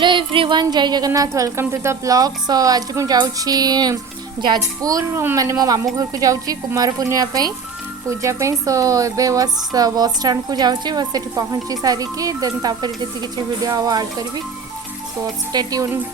Hello everyone, जय Jagannath. Welcome to the blog. So आज मुझे जाजपुर माने मो मामू घर को जाऊँगी कुमार पूर्णिमा पूजा पे। सो ए बस स्टैंड को जाऊँगी, बस ये पहुँची सारिकी देन तापर जी किसी वीडियो आड करी। So stay tuned.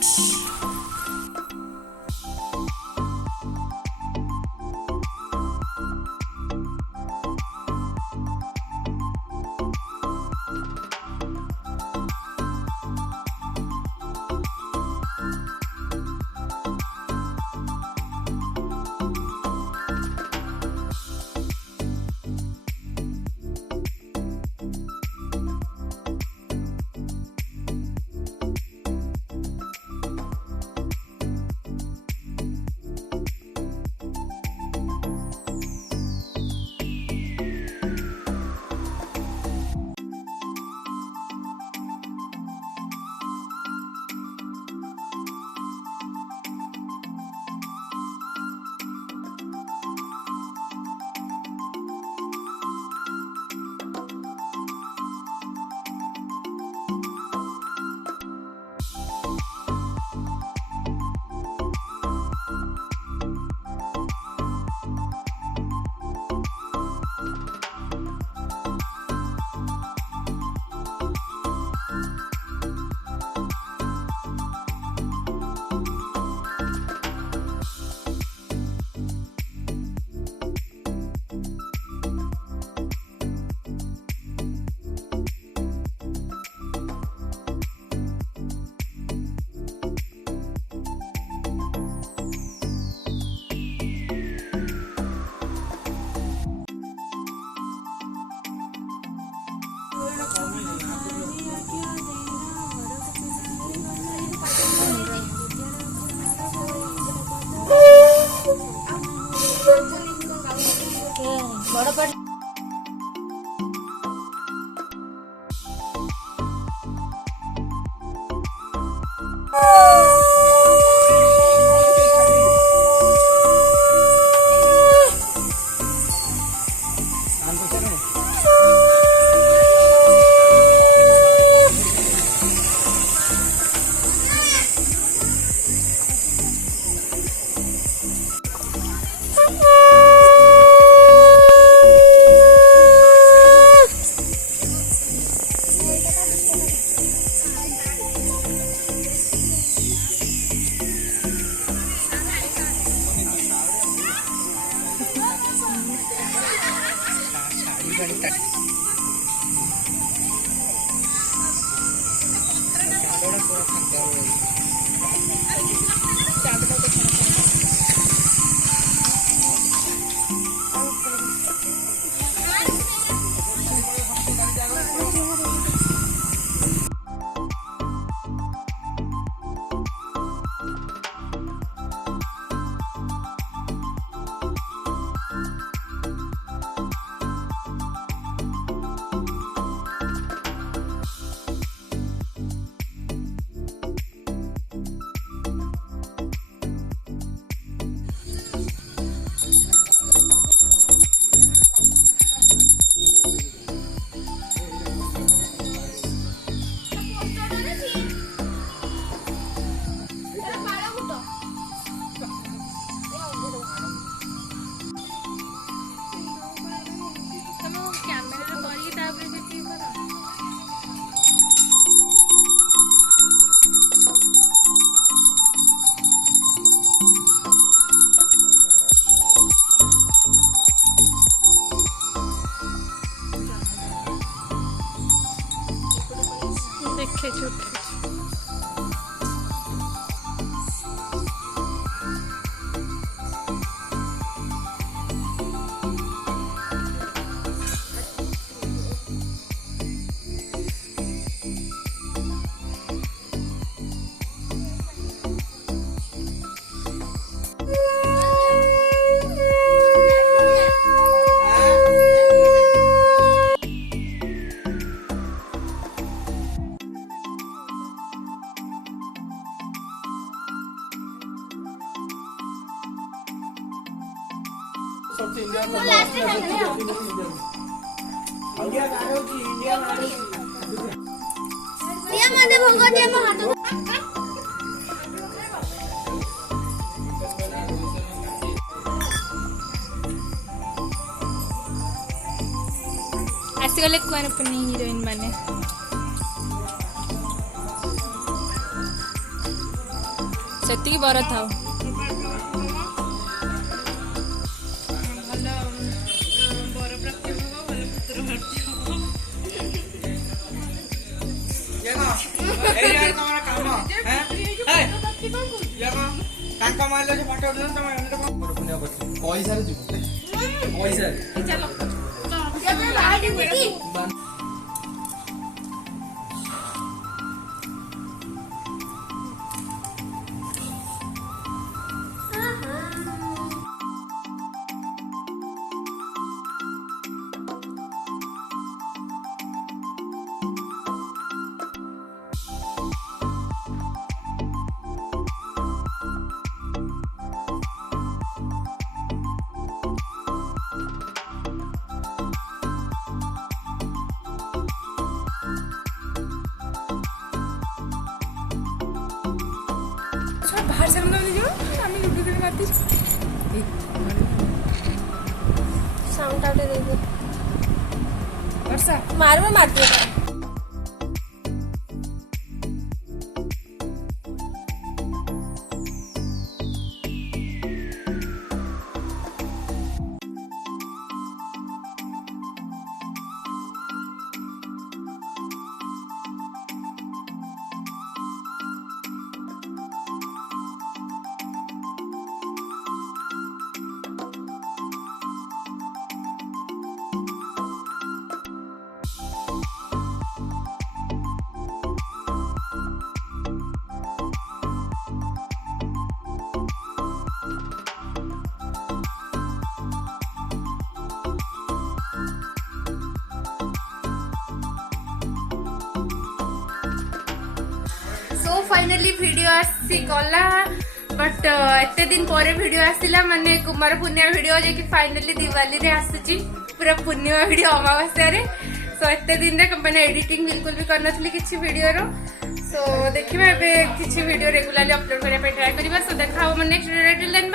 देखे झूठे इंडिया आसीगले कुआर पुनी हिरोइन माने सेतिकी बर थाओ बाहर से हम लूडो खेल मारती साउंड आउट दे दे वर्षा मारवा मारती है फाइनली वीडियो आसी गला बट एते दिन पर वीडियो आसिला माने कुमार पूर्णिमा वीडियो जे कि फाइनली दिवाली रे आसुची पूरा पूर्णिमा वीडियो अमावास्या रे सो एते दिन रे कंपनी एडिटिंग बिल्कुल भी करनथली किछि वीडियो रो सो देखिबा एबे किछि वीडियो रेगुलरली अपलोड करिया पे ट्राई करिबा सो देखा हम नेक्स्ट वीडियो टिल देन